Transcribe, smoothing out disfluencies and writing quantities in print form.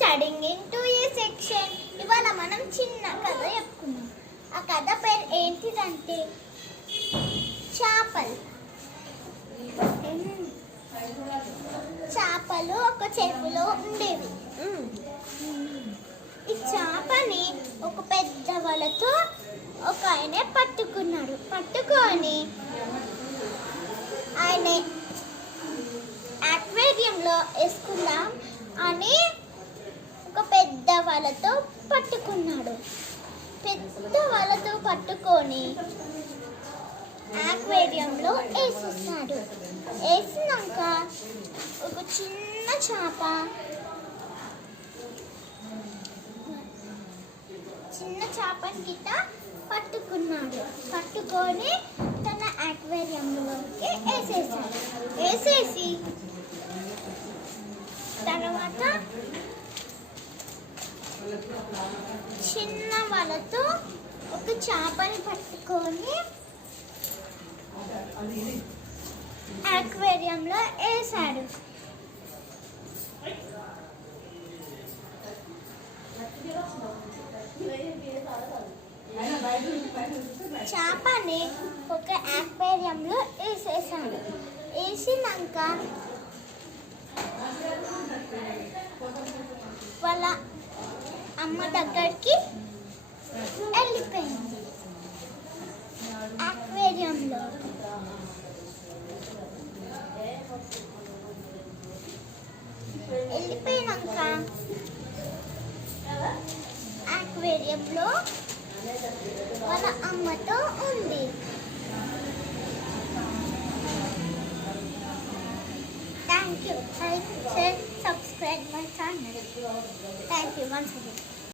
Studying in 2A section. ఇవాళ మనం చిన్న కథ చెప్పుకున్నాం. ఆ కథ పేరు ఏంటిదంటే చేపలు. చేపలు ఒక చెరువులో ఉండేవి. ఈ చేపని ఒక పెద్ద వలతో ఒక ఆయన పట్టుకున్నాడు. పట్టుకొని ఆయన అక్వేరియంలో వేసుకుందాం అని ఒక పెద్ద వలతో పట్టుకున్నాడు. పెద్ద వలతో పట్టుకొని అక్వేరియంలో వేసేసాడు. వేసినాక ఒక చిన్న చేపని గిట్ట పట్టుకున్నాడు. పట్టుకొని తన అక్వేరియంలోకి వేసేసాడు. వేసేసి తర్వాత చిన్న వలతో ఒక చేపని పట్టుకొని అక్వేరియంలో వేసాడు. చేపని ఒక అక్వేరియంలో వేసేసాడు. వేసినాక వాళ్ళ అమ్మ దగ్గరికి వెళ్ళిపోయింది. అక్వేరియంలో వెళ్ళిపోయినాక అక్వేరియంలో వాళ్ళ అమ్మతో ఉంది. Thank you. Like, share, subscribe my channel. Thank you once again.